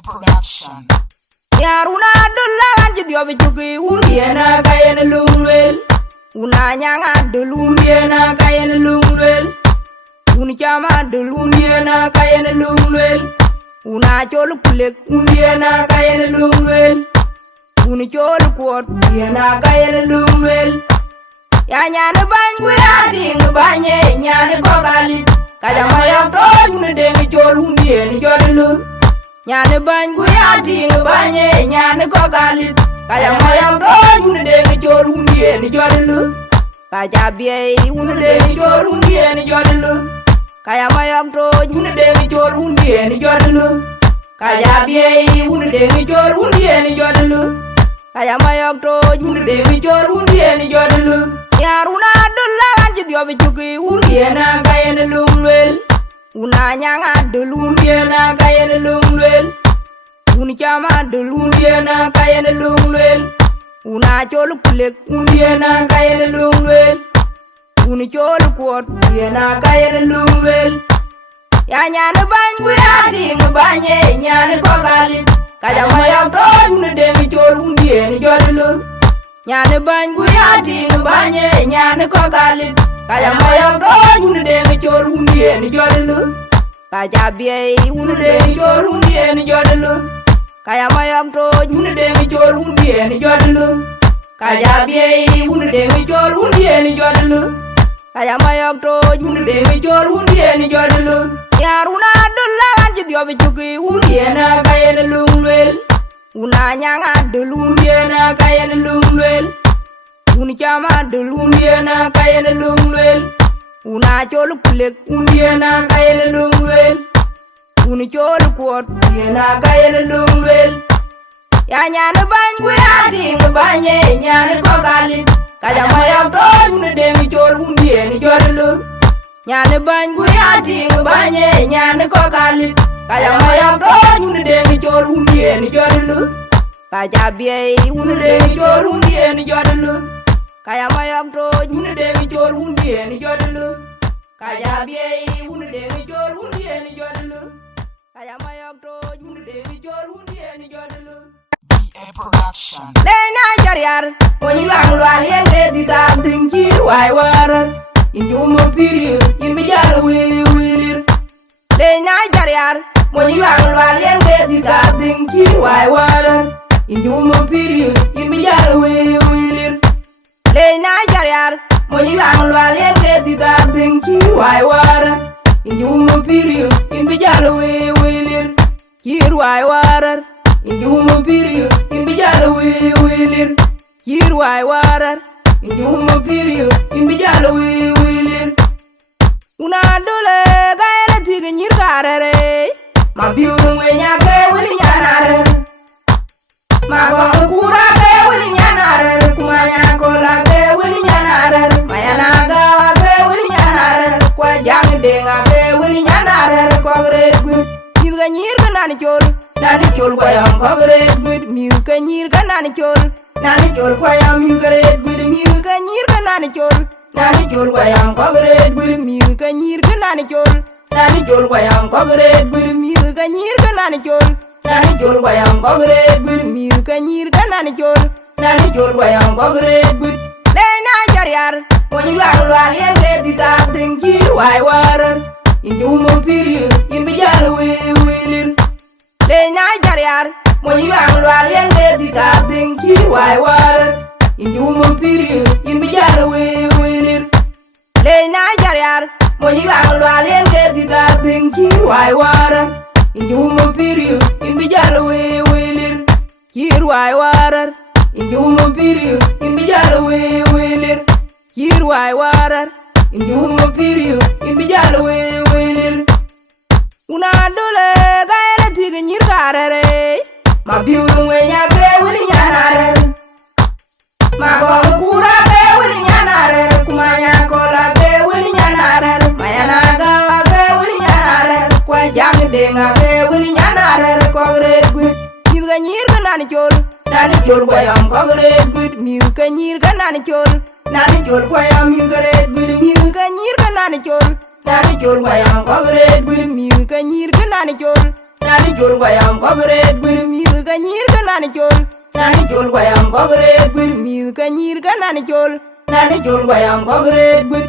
Production. Yaruna dulla jidio bijugi uniena kayen lumwel. Una nyanga dulumiena kayen lumwel. Uni chama dulumiena kayen lumwel. Una cholu kulek uniena kayen lumwel. Uni cholu kuot uniena kayen lumwel. Ya nyane bangu ya ding banye nyane kogali. Kajama ya pro uni dengi cholu uniena jodelu. Nyane bangu ya ding banye nyane kogali. Kajama ya pro uni dengi cholu uniena jodelu. Kajabie uni dengi cholu uniena jodelu. Kajama ya pro uni dengi cholu uniena jodelu. Kajabie uni dengi cholu uniena jodelu. Kajama ya pro uni dengi cholu uniena jodelu. Yaruna dulla jidio bijugi uniena kayen lumwel. Una nyanga dulumiena kayen lumwel. Uni chama dulumiena kayen lumwel. Una cholu kulek uniena kayen lumwel. Uni cholu kuot uniena kayen lumwel. Ya nyane bangu ya ding banye nyane kogali. Kajama ya pro uni dengi cholu uniena jodelu. Nyane bangu ya ding banye nyane kogali. Kajama ya pro uni dengi cholu uniena jodelu. Kajabie uni dengi cholu uniena jodelu. Kajama ya pro uni dengi cholu uniena jodelu. Kajabie uni dengi cholu uniena jodelu. Kajama ya pro uni dengi cholu uniena jodelu. Yaruna dulla jidio bijugi uniena kayen lumwel. Una nyanga dulumiena kayen lumwel. Uni chama dulumiena kayen lumwel. Una cholu kulek uniena kayen lumwel. Uni cholu kuot uniena kayen lumwel. Ya nyane bangu ya ding banye nyane kogali. Kajama ya pro uni dengi cholu uniena jodelu. Nyane bangu ya ding banye nyane kogali. Kajama ya pro uni dengi cholu uniena jodelu. Kajabie uni dengi cholu uniena jodelu. Kajama ya pro uni dengi cholu uniena jodelu. Kajabie uni dengi cholu uniena jodelu. Kajama ya pro uni dengi cholu uniena jodelu. Production. Dena jariar when you are lying dead without thinking why war in your period in Bijara will. Dena jariar when you are lying dead without thinking why war in your period in Bijara will. Dena jariar when you are lying dead without thinking why war in your period in Bijara will. Here why war in your period in Bijara will. Here why war in your period in Bijara will. Una dole gaire tig nyirgarere. Ma biuru mwenya ke wili nyanare. Ma bongo kura ke wili nyanare. Kumanya kola ke wili nyanare. Mayana gawa ke wili nyanare. Kwa jang denga ke wili nyanare. Kwa gred Mirga nyirga nani chol kwa yam kwa gred gwit. Mirga nyirga nani chol kwa yam mirga red gwit. Mirga nyirga nani chol kwa yam kwa gred gwit. Mirga nyirga nani chol kwa yam kwa gred gwit. Mirga nyirga nani chol kwa yam kwa gred gwit. Mirga nyirga nani chol kwa yam kwa gred gwit. Dena jariar when you are lying dead without thinking why war in your period in Bijara will. Dena jariar when you are lying dead without thinking why war in your period in Bijara will. Dena jariar when you are lying dead without thinking why war in your period in Bijara will. Here why war in your period in Bijara will. Here why war in your period in Bijara will. Una dole gaire tig nyirgarere. Ma biuru mwenya ke wili nyanare. Ma bongo kura ke wili nyanare. Kumanya kola ke wili nyanare. Mayana gawa ke wili nyanare. Kwa jang denga ke wili nyanare. Kwa gred gwit. Mirga nyirga nani chol kwa yam kwa gred gwit. Mirga nyirga nani chol kwa yam mirga red gwit. Mirga nyirga nani nani chol wayam kogred gwin mi kanyir kanani chol nani chol wayam kogred gwin mi kanyir kanani chol nani chol wayam kogred gwin mi kanyir kanani chol nani chol wayam kogred gwin